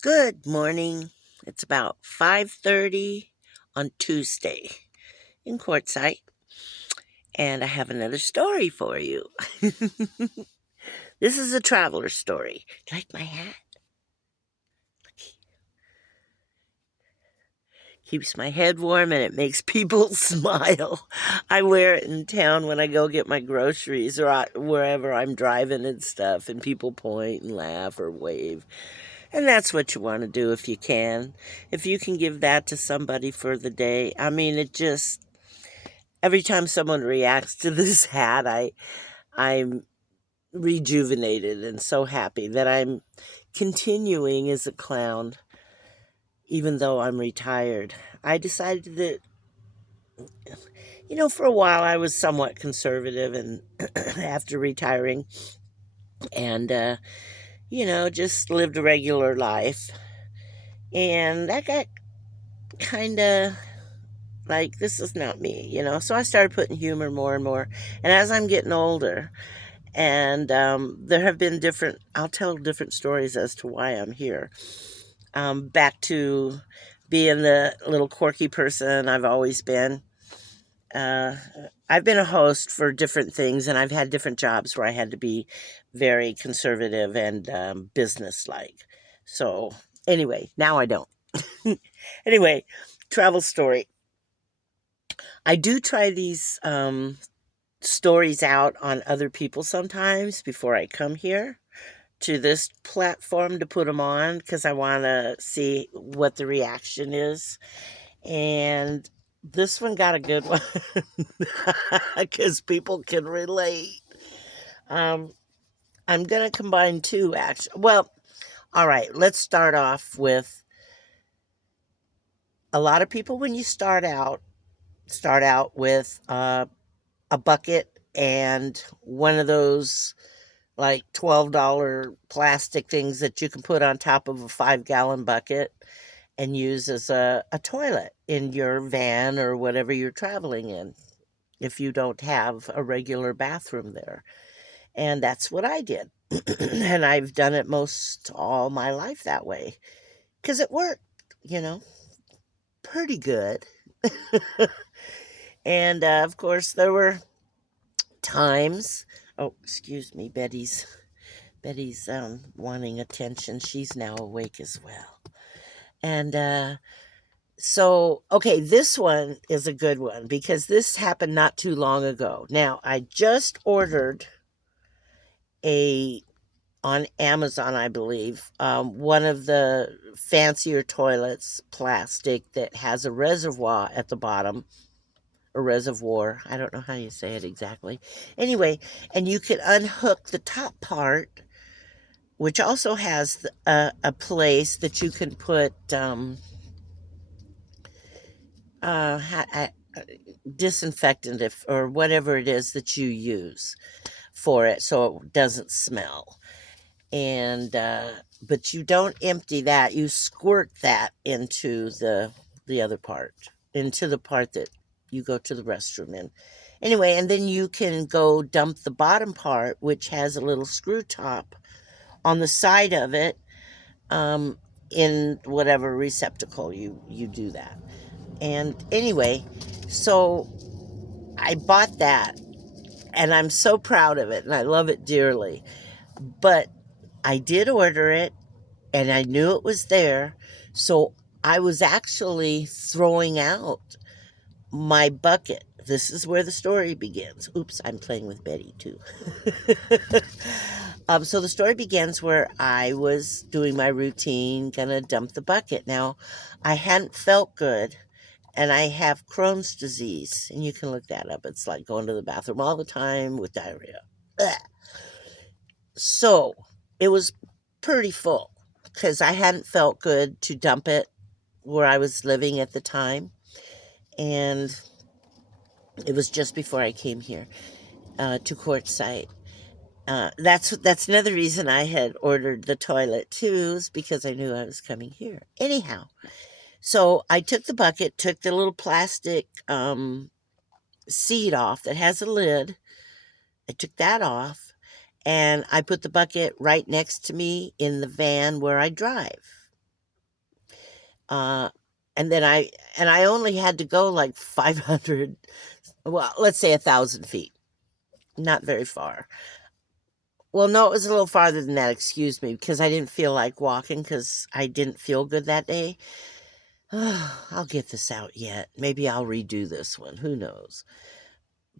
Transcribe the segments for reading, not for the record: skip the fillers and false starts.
Good morning. It's about 5:30 on Tuesday in Quartzsite, and I have another story for you. This is a traveler story. Do you like my hat? Keeps my head warm and it makes people smile. I wear it in town when I go get my groceries or wherever I'm driving and stuff, and people point and laugh or wave. And that's what you want to do if you can. If you can give that to somebody for the day, I mean, it just every time someone reacts to this hat, I'm rejuvenated and so happy that I'm continuing as a clown, even though I'm retired. I decided that, for a while I was somewhat conservative, and after retiring, and just lived a regular life, and that got kind of like, this is not me. So I started putting humor more and more, and as I'm getting older. And there have been I'll tell different stories as to why I'm here. Back to being the little quirky person I've always been. Uh, I've been a host for different things, and I've had different jobs where I had to be very conservative and businesslike. So, anyway, now I don't. Anyway, travel story. I do try these stories out on other people sometimes before I come here to this platform to put them on, because I want to see what the reaction is. And this one got a good one because people can relate. Um, I'm going to combine two, actually. Well, all right, let's start off with a lot of people when you start out with a bucket and one of those like $12 plastic things that you can put on top of a 5-gallon bucket and use as a toilet in your van or whatever you're traveling in if you don't have a regular bathroom there. And that's what I did. And I've done it most all my life that way because it worked, you know, pretty good. And of course, there were times. Oh, excuse me, Betty's wanting attention. She's now awake as well. And so, okay, this one is a good one because this happened not too long ago. Now, I just ordered a on Amazon, I believe, one of the fancier toilets, plastic, that has a reservoir at the bottom. A reservoir. I don't know how you say it exactly. Anyway, and you can unhook the top part, which also has a place that you can put uh, disinfectant or whatever it is that you use for it, so it doesn't smell. And but you don't empty that; you squirt that into the other part, into the part that you go to the restroom in. Anyway, and then you can go dump the bottom part, which has a little screw top on the side of it, in whatever receptacle you do that. And anyway, so I bought that, and I'm so proud of it, and I love it dearly. But I did order it, and I knew it was there, so I was actually throwing out my bucket. This is where the story begins. Oops, I'm playing with Betty too. So the story begins where I was doing my routine, gonna dump the bucket. Now, I hadn't felt good, and I have Crohn's disease, and you can look that up. It's like going to the bathroom all the time with diarrhea. Ugh. So it was pretty full because I hadn't felt good to dump it where I was living at the time. And it was just before I came here to Quartzsite. That's another reason I had ordered the toilet too, is because I knew I was coming here. Anyhow, so I took the bucket, took the little plastic seat off that has a lid. I took that off, and I put the bucket right next to me in the van where I drive. Uh, and I only had to go like 500, well, let's say 1,000 feet, not very far. Well, no, it was a little farther than that, excuse me, because I didn't feel like walking because I didn't feel good that day. I'll get this out yet. Maybe I'll redo this one. Who knows?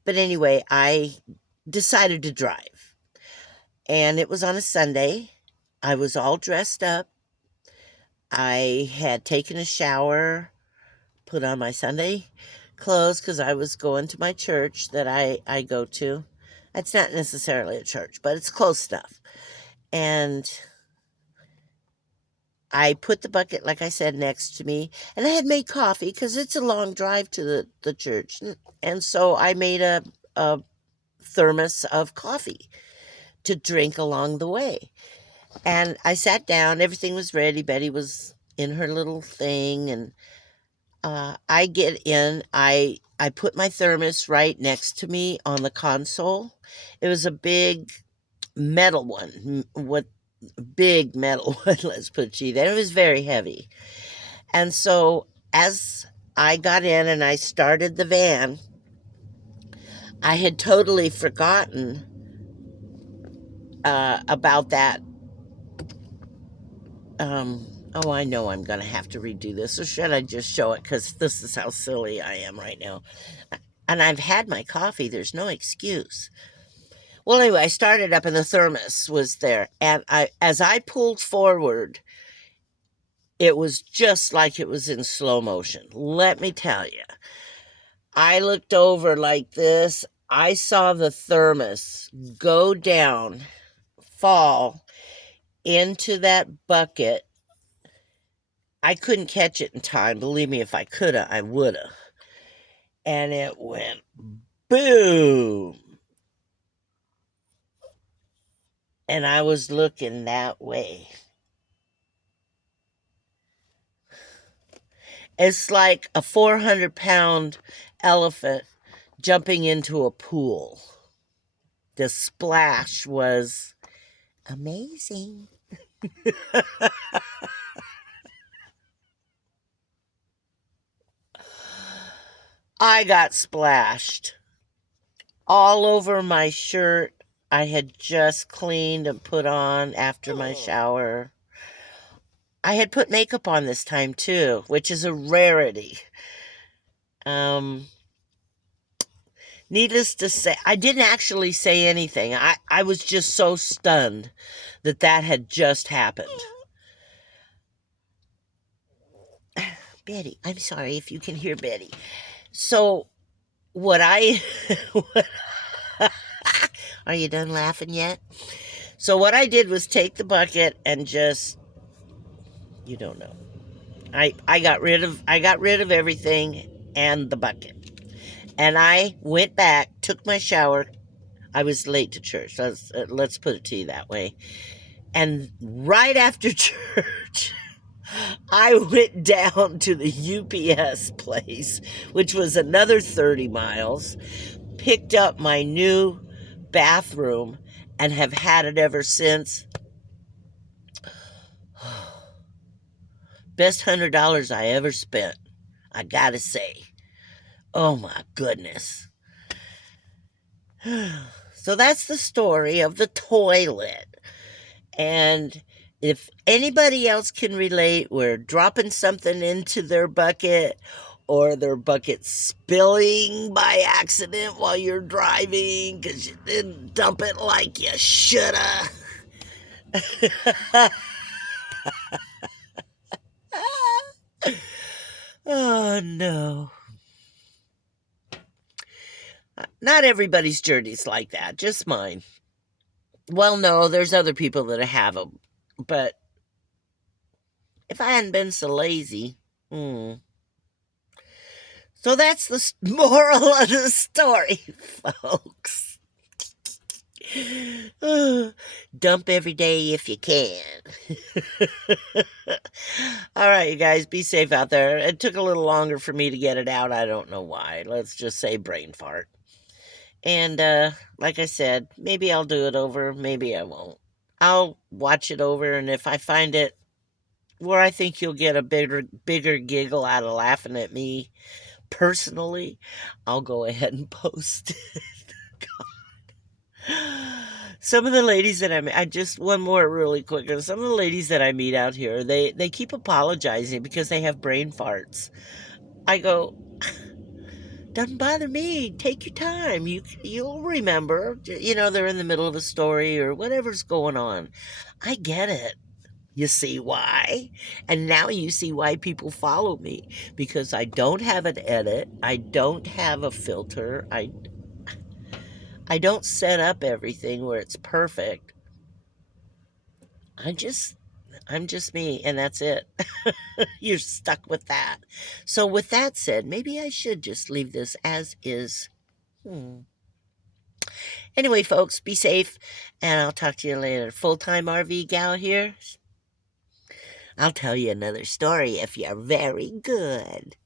But anyway, I decided to drive. And it was on a Sunday. I was all dressed up. I had taken a shower, put on my Sunday clothes because I was going to my church that I go to. It's not necessarily a church, but it's close enough. And I put the bucket, like I said, next to me. And I had made coffee because it's a long drive to the church. And so I made a thermos of coffee to drink along the way. And I sat down, everything was ready. Betty was in her little thing, and I get in. I put my thermos right next to me on the console. It was a big metal one, what big metal one, let's put it to you. That it was very heavy. And so as I got in and I started the van, I had totally forgotten about that. Oh, I know I'm going to have to redo this. Or should I just show it? Because this is how silly I am right now. And I've had my coffee. There's no excuse. Well, anyway, I started up and the thermos was there. And as I pulled forward, it was just like it was in slow motion. Let me tell you. I looked over like this. I saw the thermos go down, fall into that bucket. I couldn't catch it in time. Believe me, if I coulda, I woulda. And it went boom. And I was looking that way. It's like a 400-pound elephant jumping into a pool. The splash was amazing. I got splashed all over my shirt. I had just cleaned and put on after my shower. I had put makeup on this time too, which is a rarity. Needless to say, I didn't actually say anything. I was just so stunned that that had just happened. Betty, I'm sorry if you can hear Betty. So what I are you done laughing yet? So what I did was take the bucket and just, you don't know. I got rid of everything and the bucket. And I went back, took my shower. I was late to church. Let's put it to you that way. And right after church, I went down to the UPS place, which was another 30 miles, picked up my new bathroom, and have had it ever since. Best $100 I ever spent, I gotta say. Oh my goodness. So that's the story of the toilet. And if anybody else can relate, we're dropping something into their bucket or their bucket spilling by accident while you're driving because you didn't dump it like you shoulda. Oh, no. Not everybody's journey's like that, just mine. Well, no, there's other people that have them. But if I hadn't been so lazy, So that's the moral of the story, folks. Dump every day if you can. All right, you guys, be safe out there. It took a little longer for me to get it out. I don't know why. Let's just say brain fart. And like I said, maybe I'll do it over. Maybe I won't. I'll watch it over, and if I find it where I think you'll get a bigger giggle out of laughing at me personally, I'll go ahead and post it. Some of the ladies that I just one more really quick. Some of the ladies that I meet out here, they keep apologizing because they have brain farts. I go, doesn't bother me. Take your time. You'll remember. They're in the middle of a story or whatever's going on. I get it. You see why? And now you see why people follow me, because I don't have an edit. I don't have a filter. I don't set up everything where it's perfect. I just I'm just me, and that's it. You're stuck with that. So with that said, maybe I should just leave this as is. Hmm. Anyway, folks, be safe, and I'll talk to you later. Full-time RV gal here. I'll tell you another story if you're very good.